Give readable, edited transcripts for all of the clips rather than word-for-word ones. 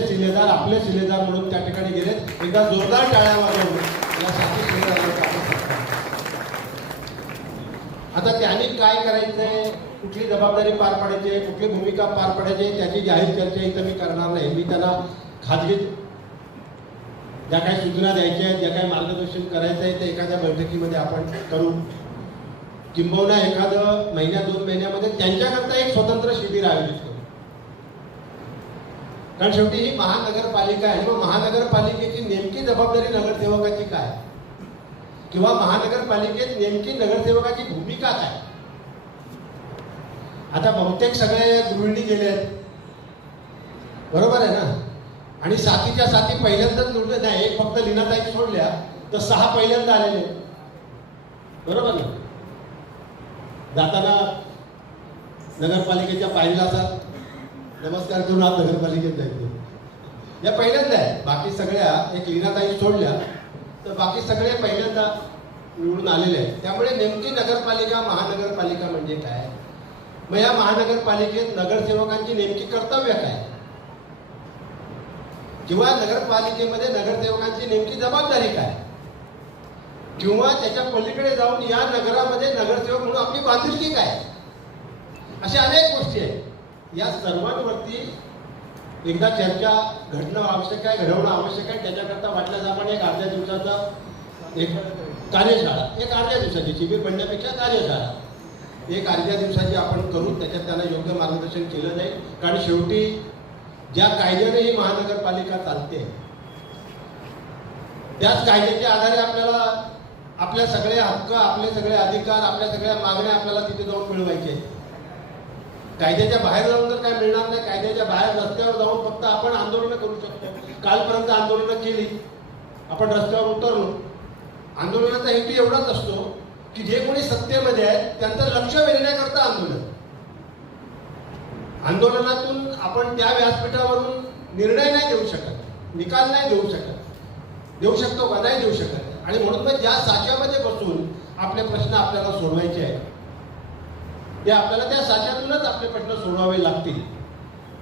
शिलेदार आपले शिलेदार म्हणून त्या ठिकाणी गेले. एकदा जोरदार टाळ्या वाजवून या साथी शिलेदारांना. आता त्यांनी काय करायचंय, कुठली जबाबदारी पार पाडायची, कुठली भूमिका पार पाडायची, त्याची जाहीर चर्चा इथं मी करणार नाही. मी त्यांना खाजगीत ज्या काही सूचना द्यायच्या आहेत, ज्या काही मार्गदर्शन करायचं आहे ते एखाद्या बैठकीमध्ये आपण करू. किंबहुना एखादं महिन्या 2 महिन्यामध्ये त्यांच्याकरता एक स्वतंत्र शिबिर आयोजित करू. कारण शेवटी ही महानगरपालिका आहे. मग महानगरपालिकेची नेमकी जबाबदारी नगरसेवकाची काय, किंवा महानगरपालिकेत नेमकी नगरसेवकाची भूमिका काय. आता बहुतेक सगळे गृहिणी गेले आहेत, बरोबर आहे ना. आणि साथीच्या साथी पहिल्यांदाच निवडले नाही. एक फक्त लीनाताई सोडल्या तर 6 पहिल्यांदा आलेले, बरोबर ना. जाताना नगरपालिकेच्या पायरीला नमस्कार करून आज नगरपालिकेत जायचे, या पहिल्यांदा आहे. बाकी सगळ्या, एक लीनाताई सोडल्या तर बाकी सगळे पहिल्यांदा निवडून आलेले आहेत. त्यामुळे नेमकी नगरपालिका, महानगरपालिका म्हणजे काय, मग या महानगरपालिकेत नगरसेवकांची नेमकी कर्तव्य काय, किंवा नगरपालिकेमध्ये नगरसेवकांची नेमकी जबाबदारी काय, किंवा त्याच्या पलीकडे जाऊन या नगरामध्ये नगरसेवक म्हणून आपली बांधिलकी काय, अशा अनेक गोष्टी आहेत. या सर्वांवरती एकदा चर्चा घडणं आवश्यक आहे, घडवणं आवश्यक आहे. त्याच्याकरता वाटल्यास आपण एक अर्ध्या दिवसाचा एक कार्यशाळा, एक अर्ध्या दिवसाची शिबिर म्हणण्यापेक्षा कार्यशाळा एक अर्ध्या दिवसाची आपण करू. त्याच्यात त्यांना योग्य मार्गदर्शन केलं जाईल. कारण शेवटी ज्या कायद्याने ही महानगरपालिका चालते त्याच कायद्याच्या आधारे आपल्याला आपल्या सगळे हक्क, आपले सगळे अधिकार, आपल्या सगळ्या मागण्या आपल्याला तिथे जाऊन मिळवायचे. कायद्याच्या बाहेर जाऊन तर काय मिळणार नाही. कायद्याच्या बाहेर रस्त्यावर जाऊन फक्त आपण आंदोलनं करू शकतो. कालपर्यंत आंदोलनं केली, आपण रस्त्यावर उतरलो. आंदोलनाचा हेतू एवढाच असतो की जे कोणी सत्तेमध्ये आहेत त्यांचं लक्ष वेधण्याकरता आंदोलन. आंदोलनातून आपण त्या व्यासपीठावरून निर्णय नाही देऊ शकत, निकाल नाही देऊ शकत. देऊ शकतो का, नाही देऊ शकत. आणि म्हणून मग ज्या साच्यामध्ये बसून आपले प्रश्न आपल्याला सोडवायचे आहेत ते आपल्याला त्या साच्यातूनच आपले प्रश्न सोडवावे लागतील.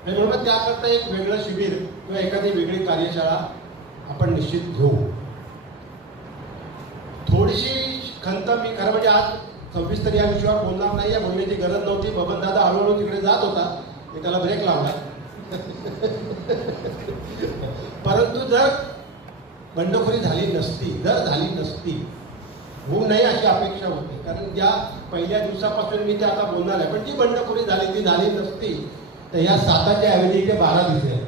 आणि म्हणून त्याकरता एक वेगळं शिबिर किंवा एखादी वेगळी कार्यशाळा आपण निश्चित घेऊ. थोडीशी खंत मी खरं म्हणजे आज सविस्तर या विषयावर बोलणार नाही, या बोलण्याची गरज नव्हती. बबन दादा हळूहळू तिकडे जात होता, मी त्याला ब्रेक लावला. परंतु जर बंडखोरी झाली नसती, जर झाली नसती, होऊ नये अशी अपेक्षा होती. कारण ज्या पहिल्या दिवसापासून मी ते आता बोलणार आहे, पण जी बंडखोरी झाली ती झाली नसती तर या 7च्या ऐवजी इथे 12 दिसेल.